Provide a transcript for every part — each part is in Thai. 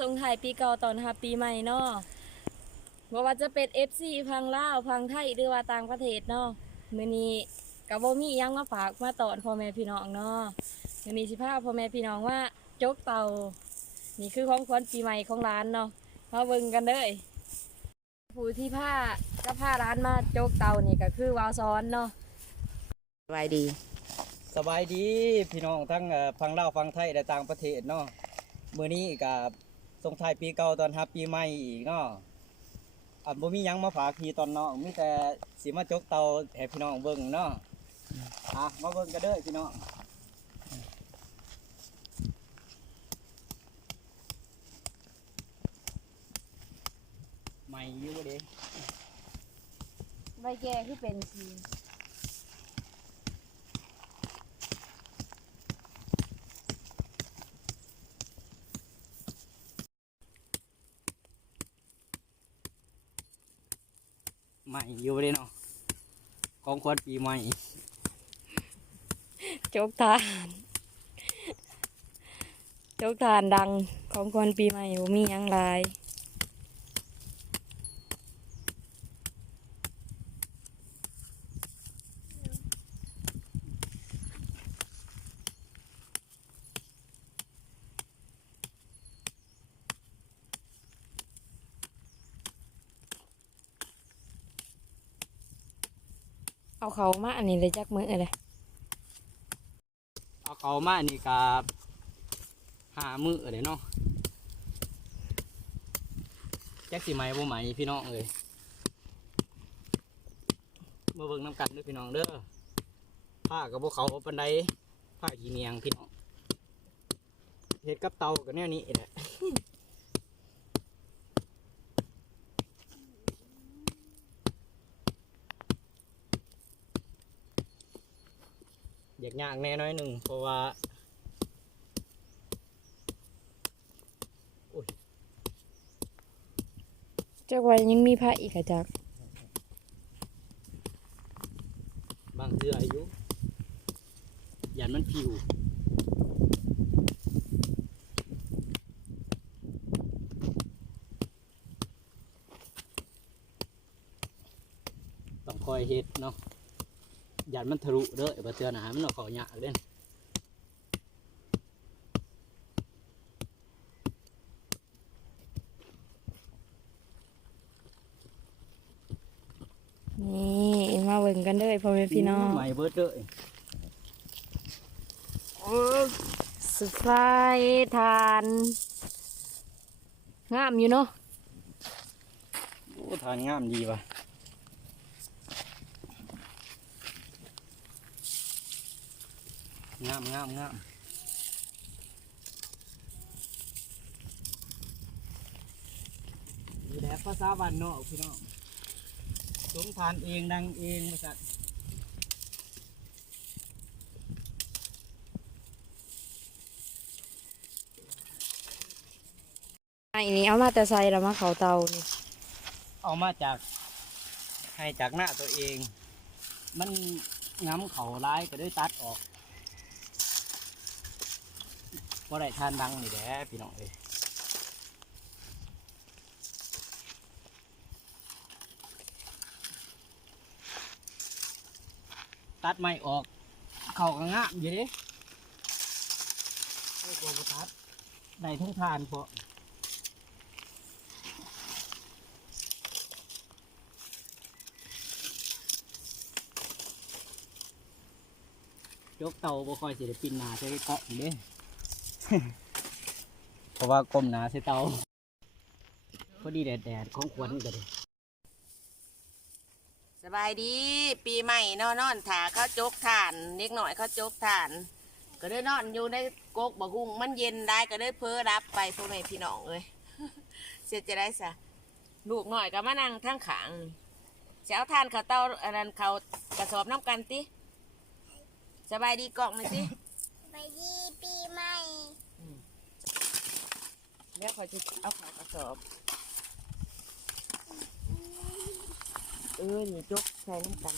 ส่งท้ายปีเก่าตอนรับปีใหม่เนาะบ่ว่าจะเป็น FC พังลาวพังไทยหรือว่าต่างประเทศเนาะมื้อนี้ก็บ่มีหยังมาฝากมาตอนพ่อแม่พี่น้องเนาะมื้อนี้สิพาพ่อแม่พี่น้องว่าจกเต่านี่คือของขวัญปีใหม่ของร้านเนาะมาเบิ่งกันเด้อผู้ที่พาร้านมาจกเต่านี่ก็คือวาวซ้อนเนาะสบายดี สบายดีพี่น้องทั้งฟังลาวฟังไทยและต่างประเทศเนาะมื้อนี้กับส่งท้ายปีเก่าตอนรับปีใหม่อีกเนาะบ่มีหยังมาฝากพี่ตอนน้องมีแต่สิมาจกเตาให้พี่น้องเบิ่งเนาะมาเบิ่งกันเด้อพี่น้องใหม่อยู่บ่เด้ ใบแก่ที่เป็นสี ใหม่อยู่บ่เด้เนาะของขวัญปีใหม่ จกทานจกทานดังของคนปีใหม่บ่มีหยังหลายเอาเขามาอันนี้เลยจักมือเลย เอาเข้ามานี่กับ5 มื้อเด้เนาะจักสิใหม่บ่ใหม่พี่น้องเอ้ยมาเบิ่งน้ำกันเด้อพี่น้องเด้อผ้ากับพวกเขาปานใดผ้าขี้เนียงพี่น้องเฮ็ดกับเตากับแนวนี้แหละอยากยากแน่น้อยหนึ่งเพราะว่าจักว่ายังมีพระอีกอะจัก บางเทื่ออายุยันมันผิวต้องคอยเฮ็ดเนาะยันมันทะลุเด้อบ่เทื่อหนามันเอาเข้ายากเด้น นี่มาเบิ่งกันเด้อพ่อแม่พี่น้อง ใหม่เบิดเด้อ สุดไฟทานงามอยู่เนาะ โอ้ทานงามดีว่ะงามนี่แหละภาษาบ้านนอกพี่น้องสมทานเองดังเองมาสัตว์ อันนี้เอามาแต่ใส่แล้วมาเขาเตานี่ เอามาจากให้จากหน้าตัวเอง มันง้ำเขาร้ายก็ได้ตัดออกว่าได้ทานดังนี่แหละพี่น้องเอ้ยตัดไม่ออกเขาก็งะอยู่ดิไม่กลัวบ่ตัดได้ทั้งทานพอยกเตาบ่ค่อยสิได้ปินหนาใช้เกาะเด้ เพราะว่าก้มหนาใส่เตาพอดีแดดของขวัญก็ได้ สบายดีปีใหม่นอนถ่าเขาจกถ่านเล็กหน่อยเขาจกถ่าน ก็ได้นอนอยู่ในกกบะฮุงมันเย็นได้ก็ได้เพ้อรับไปพ่อแม่พี่น้องเลย เสียจะได้สะลูกหน่อยก็มานั่งทั้งขางจะเอาทานเขาเต้าอันนั้นเขากระสอบน้ำกันติสบายดีกล่องหน่อยสิ ไปดีปีใหม่ เดี๋ยวเขาจะเอาเขากระสอบนี่จกใส่น้ำกัน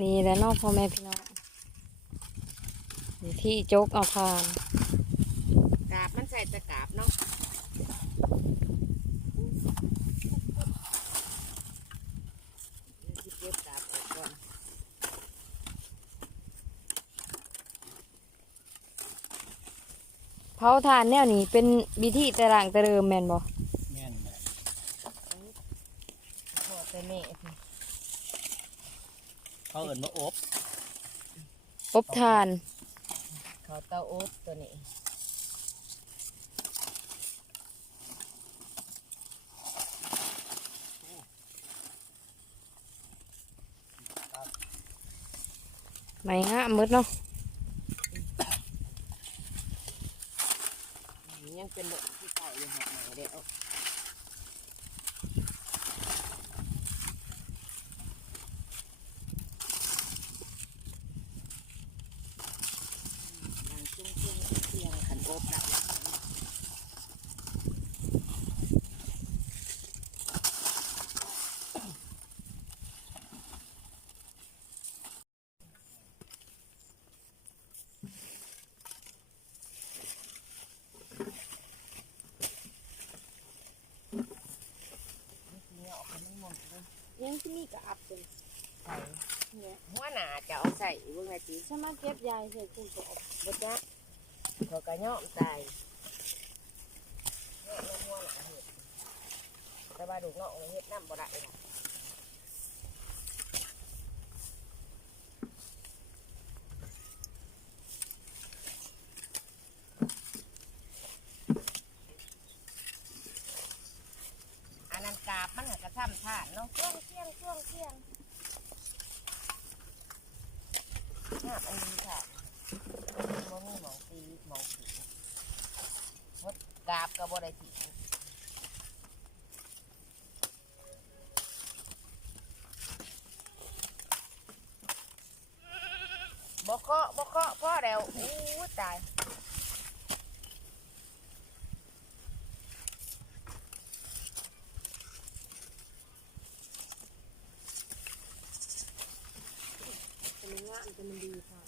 นี่แหละเนาะพ่อแม่พี่น้อง วิธีจกเอาทาน กาบมันใส่ตะกาบเนาะเก็บกาบออกก่อน เผาทานแนวนี้เป็นวิธีแต่ล่างแต่เดิมแม่นบ่ แม่นแหละ พอแต่แม่พี่ เขาเอิ้นว่าอบ อบทาน เขาเตาอบตัวนี้ ไม่ฮะมืดเนาะ ยังเป็นดอกที่เก่าอยู่หักใหม่เด้อดังจุ้งจุ้งเสียงขันอบดับยังที่นี่ก็อับเป็นใส่เนี่ยหัวหน้าจะเอาใส่เบิ่งไงจี สมาเก็บยายใส่กุ้งสด บ่จ๊ะเขาก็ย่อมตายย่อมหัวหน้าเห็ดแต่ว่าดูกน้องเห็ดน้ำบ่ได้หรอกอันนั้นกาบมันน่ะกระทำทานเนาะช่วงเที่ยงน้ำอันนี้ค่ะบ่มีหมองตีหมองสีมดกาบก็บ่ได้ถีบ่เคาะพ่อแล้วอู้ตายเป็นงามจะมันดีค่ะ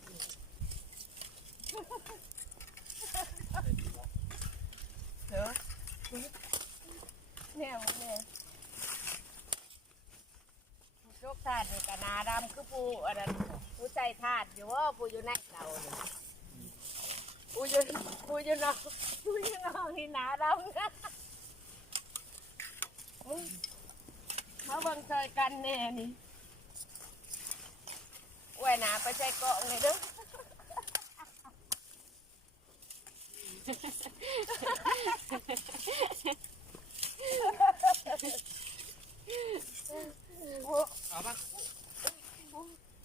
เด้อแนวแนวโชคทาดนี่กะนาดำคืออันนั้นผู้ใส่ทาดอยู่ว่าผู้อยู่ในเก่าเนี่ยผู้อยู่นอกนี่หนาดำนะเขาเบิ่งซอยกันแน่นี่ไว้หนาไปใส่เกาะเลยเด้อ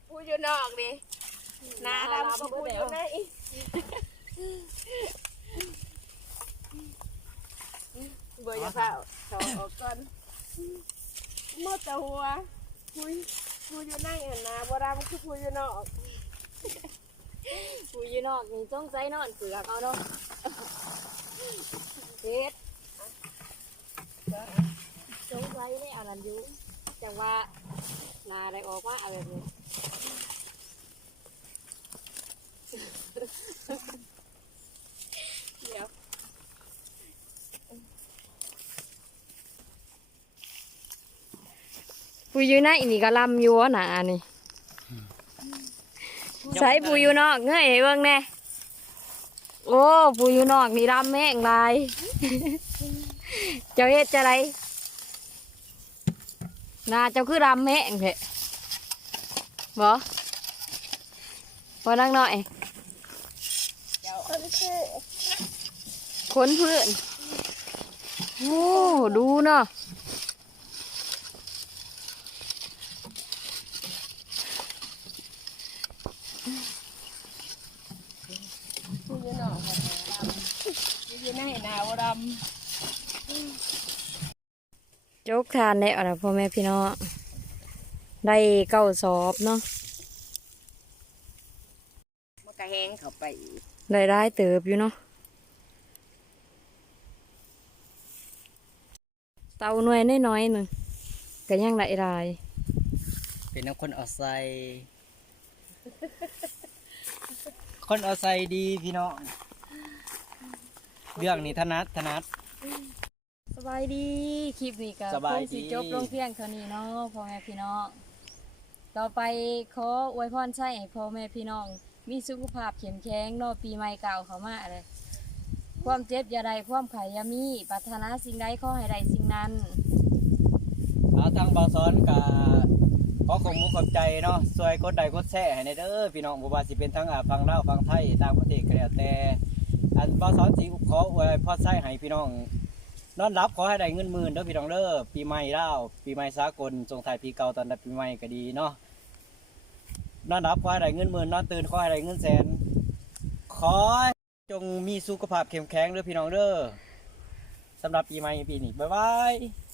ผู้อยู่นอกดิหนาดำผู้อยู่ในเบื่อจะเผาถอดออกก่อนหมดแต่หัวผู้อยู่ในเห็นนาบ่ดำคือผู้อยู่นอก ผู้อยู่นอกนี่ต้องใส่นอนเปลือกเอาเนาะเฮ็ดจงไว้ในอันนั้นอยู่จังว่านาได้ออกมาเอาแบบนี้เดี๋ยวผู้อยู่ในนี่ก็ลำอยู่หนานี่ใส่ผู้อยู่นอกเงยเบิ่งแน่โอ้ผู้อยู่นอกนี่ลำแม่งลาย เจ้าเฮ็ดจะไรนาเจ้าคือลำแม่งเถอะบ่นั่งหน่อยคนเพื่อนโอ้ดูเนาะ ผู้อยู่นอกค่ะดำผู้อยู่ในนาบ่ดำ โจ๊กทานได้เอาล่ะพ่อแม่พี่น้องได้เก้าสอบเนาะ มันก็แห้งเข้าไปอีก ได้เติบอยู่เนาะเตาหน่วยน้อยๆหนึ่งก็ยังได้หลาย เป็นน้ำคนเอาใส่ข คนเอาใส่ดีพี่น้องเรื่องนี้ถนัด สบายดีคลิปนี้ก็ สบาย คงสิ ดี จบลงเพียงเท่านี้เนาะพ่อแม่พี่น้องต่อไปขออวยพรใช้ให้พ่อแม่พี่น้องมีสุขภาพเข้มแข็งเนาะปีใหม่เก่าเข้ามาเลยความเจ็บอย่าได้ความไข่อย่ามีปรารถนาสิ่งใดขอให้ได้สิ่งนั้น ทางเบาซ้อนกับขอขอบคุณขอบใจเนาะช่วยกดไลค์กดแชร์ให้ในเด้อพี่น้องบ่ว่าสิเป็นทั้งฟังลาวฟังไทยต่างประเทศก็แล้วแต่อันเบาซ้อนสิขออวยพรใช้ให้พี่น้องนอนรับขอให้ได้เงินหมื่นเด้อพี่น้องเด้อปีใหม่ลาวปีใหม่สากลส่งท้ายปีเก่าตอนรับปีใหม่ก็ดีเนาะนอนรับขอให้ได้เงินหมื่นนอนตื่นขอให้ได้เงินแสนขอจงมีสุขภาพเข้มแข็งเด้อพี่น้องเด้อสำหรับปีใหม่ปีนี้บ๊ายบาย